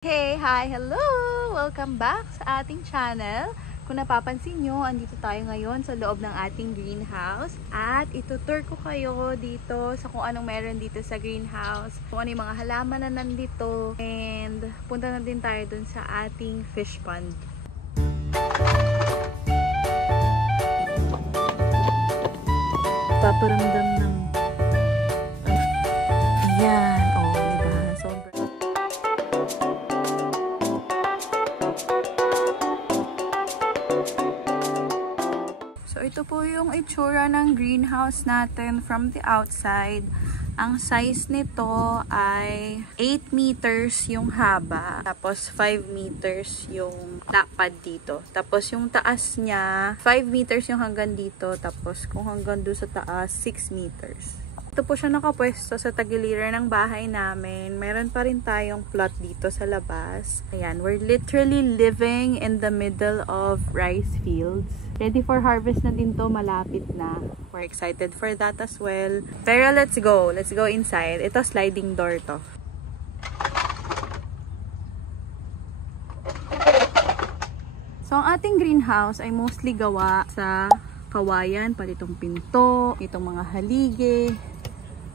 Hey, hi, hello! Welcome back sa ating channel. Kung napapansin nyo, andito tayo ngayon sa loob ng ating greenhouse. At itutur ko kayo dito sa kung anong meron dito sa greenhouse. Kung ano yung mga halaman na nandito. And punta na din tayo dun sa ating fish pond. Paparamdam ng... Ayan. So, ito po yung itsura ng greenhouse natin from the outside. Ang size nito ay 8 meters yung haba. Tapos 5 meters yung lapad dito. Tapos yung taas niya, 5 meters yung hanggang dito. Tapos kung hanggang doon sa taas, 6 meters. Ito po siya nakapwesto sa tagiliran ng bahay namin. Meron pa rin tayong plot dito sa labas. Ayan, we're literally living in the middle of rice fields. Ready for harvest na din to, malapit na. We're excited for that as well. Pero let's go. Let's go inside. Ito, sliding door to. So, ang ating greenhouse ay mostly gawa sa kawayan, palitong pinto, itong mga halige.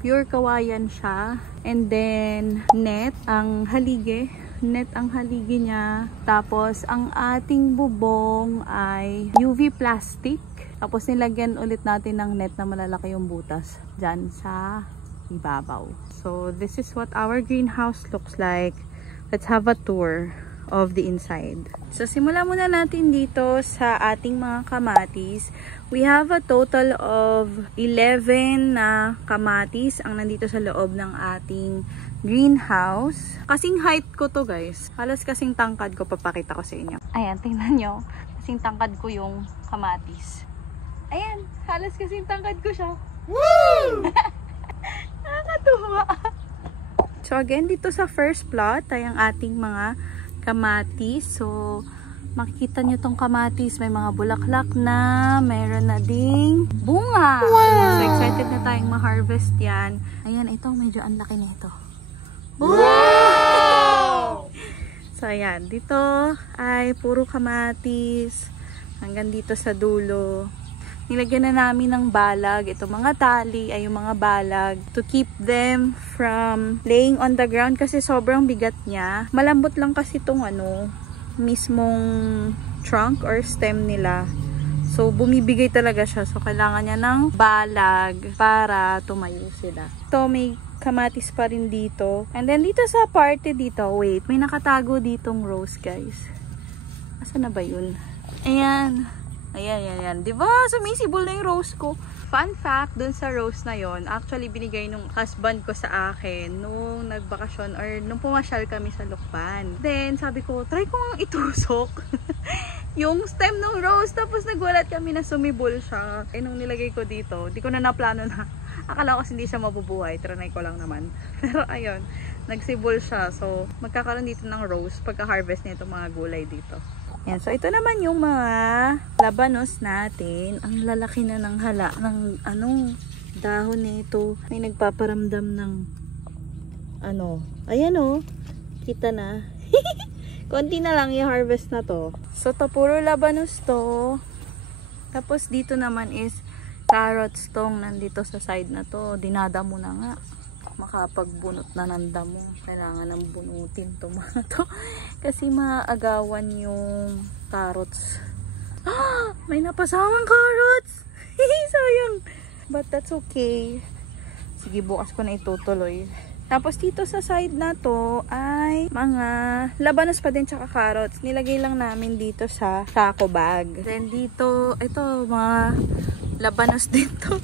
Pure kawayan siya. And then, net ang halige. Net ang haligi niya. Tapos, ang ating bubong ay UV plastic. Tapos, nilagyan ulit natin ng net na malalaki yung butas dyan sa ibabaw. So, this is what our greenhouse looks like. Let's have a tour of the inside. So, simulan muna natin dito sa ating mga kamatis. We have a total of 11 na kamatis ang nandito sa loob ng ating greenhouse. Kasing height ko to, guys. Halos kasing tangkad ko, papakita ko sa inyo. Ayan, tingnan nyo. Kasing tangkad ko yung kamatis. Ayan, halos kasing tangkad ko siya. Woo! Nakakatuwa. So again, dito sa first plot ay ang ating mga kamatis. So makikita nyo tong kamatis, may mga bulaklak na, mayroon na ding bunga. Wow! So excited na tayong ma-harvest yan. Ayan, ito medyo ang laki nito. Wow! So ayan, dito ay puro kamatis hanggang dito sa dulo. Nilagyan na namin ng balag. Ito mga tali ay yung mga balag to keep them from laying on the ground kasi sobrang bigat niya. Malambot lang kasi itong mismong trunk or stem nila. So bumibigay talaga siya. So kailangan niya ng balag para tumayo sila. Ito may kamatis pa rin dito. And then dito sa parte dito, wait, may nakatago ditong rose, guys. Asa na ba yun? Ayan. Ayan. Diba? Sumisibol na yung rose ko. Fun fact, dun sa rose na yon, actually binigay nung husband ko sa akin nung nagbakasyon or nung pumasyal kami sa Lukban. Then, sabi ko, try ko nga itusok yung stem ng rose. Tapos nagwalat kami na sumibol siya. Eh, nung nilagay ko dito, di ko na naplano na. Akala ko kasi hindi siya mabubuhay. Trinay ko lang naman. Pero ayun, nagsibol siya. So, magkakaroon dito ng rose pagka-harvest nito mga gulay dito. Yan. So, ito naman yung mga labanos natin. Ang lalaki na ng dahon nito. May nagpaparamdam ng ayan kita na. Konti na lang i-harvest na to. So, to puro labanos to. Tapos, dito naman is carrots tong nandito sa side na to. Dinadamo na nga. Makapagbunot na ng damo. Kailangan ng bunutin to mga to. Kasi maagawan yung carrots. May napasawang carrots! Sayang! But that's okay. Sige, bukas ko na itutuloy. Tapos dito sa side na to ay mga labanos pa din tsaka carrots. Nilagay lang namin dito sa taco bag. Then dito, ito mga labanos din to.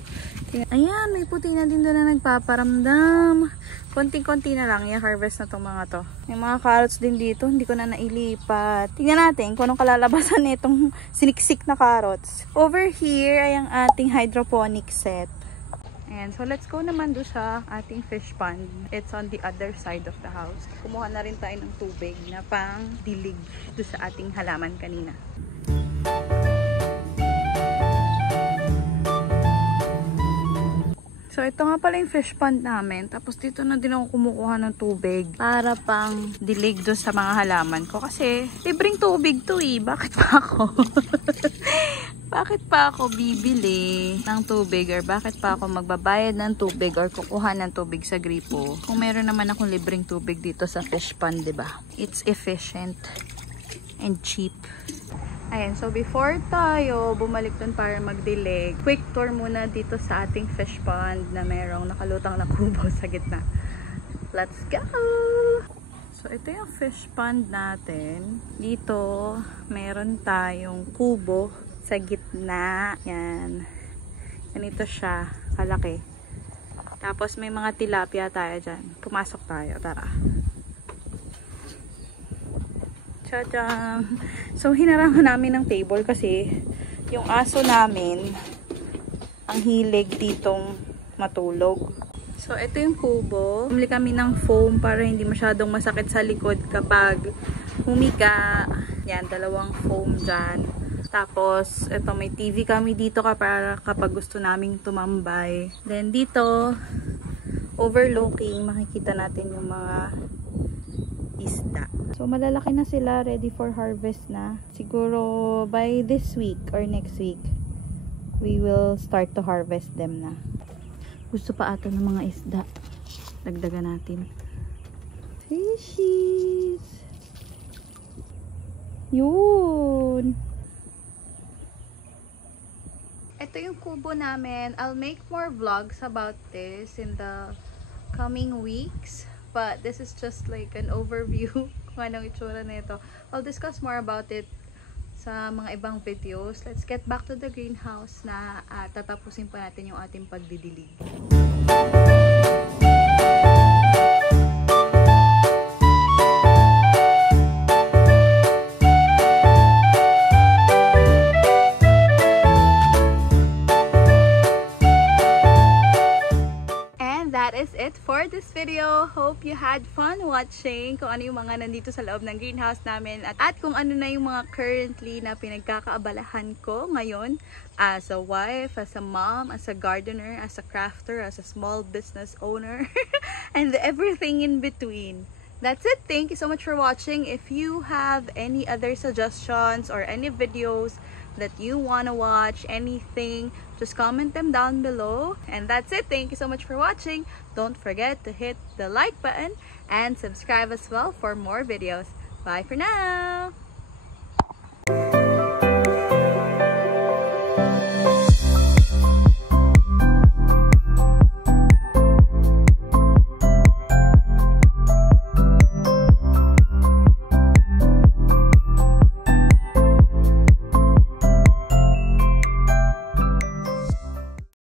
Ayan, may puti na din doon na nagpaparamdam. Konting-konti na lang i-harvest na itong mga to. May mga carrots din dito, hindi ko na nailipat. Tingnan natin kung anong kalalabasan nitong siniksik na carrots. Over here ay ang ating hydroponic set. Ayan, so let's go naman doon sa ating fish pond. It's on the other side of the house. Kumuha na rin tayo ng tubig na pang dilig doon sa ating halaman kanina. So ito nga pala yung fish pond namin. Tapos dito na din ako kumukuha ng tubig para pang dilig doon sa mga halaman ko. Kasi libreng tubig to eh. Bakit pa ako? Bakit pa ako bibili ng tubig or bakit pa ako magbabayad ng tubig or kukuha ng tubig sa gripo kung meron naman akong libreng tubig dito sa fish pond, diba? It's efficient and cheap. Ayan, so before tayo bumalik dun para magdilig, quick tour muna dito sa ating fish pond na merong nakalutang na kubo sa gitna. Let's go! So ito yung fish pond natin. Dito meron tayong kubo sa gitna. Yan. Ganito siya. Kalaki. Tapos may mga tilapia tayo dyan. Pumasok tayo. Tara. Tadam! So hinarangan namin ng table kasi yung aso namin ang hilig ditong matulog. So ito yung kubo. Bumili kami ng foam para hindi masyadong masakit sa likod kapag humiga. Yan, dalawang foam dyan. Tapos, ito may TV kami dito para kapag gusto naming tumambay. Then dito, overlooking, makikita natin yung mga isda. So, malalaki na sila, ready for harvest na. Siguro by this week or next week, we will start to harvest them na. Gusto pa ata ng mga isda. Dagdagan natin. Fishies! Yun! Ito yung kubo namin. I'll make more vlogs about this in the coming weeks. But this is just like an overview kung anong itsura nito. I'll discuss more about it sa mga ibang videos. Let's get back to the greenhouse na tatapusin pa natin yung ating pagdidilig. That is it for this video. Hope you had fun watching kung ano yung mga nandito sa loob ng greenhouse namin at kung ano na yung mga currently na pinagkakaabalahan ko ngayon as a wife, as a mom, as a gardener, as a crafter, as a small business owner and everything in between. That's it. Thank you so much for watching. If you have any other suggestions or any videos that you want to watch, anything, just comment them down below. And that's it. Thank you so much for watching. Don't forget to hit the like button and subscribe as well for more videos. Bye for now!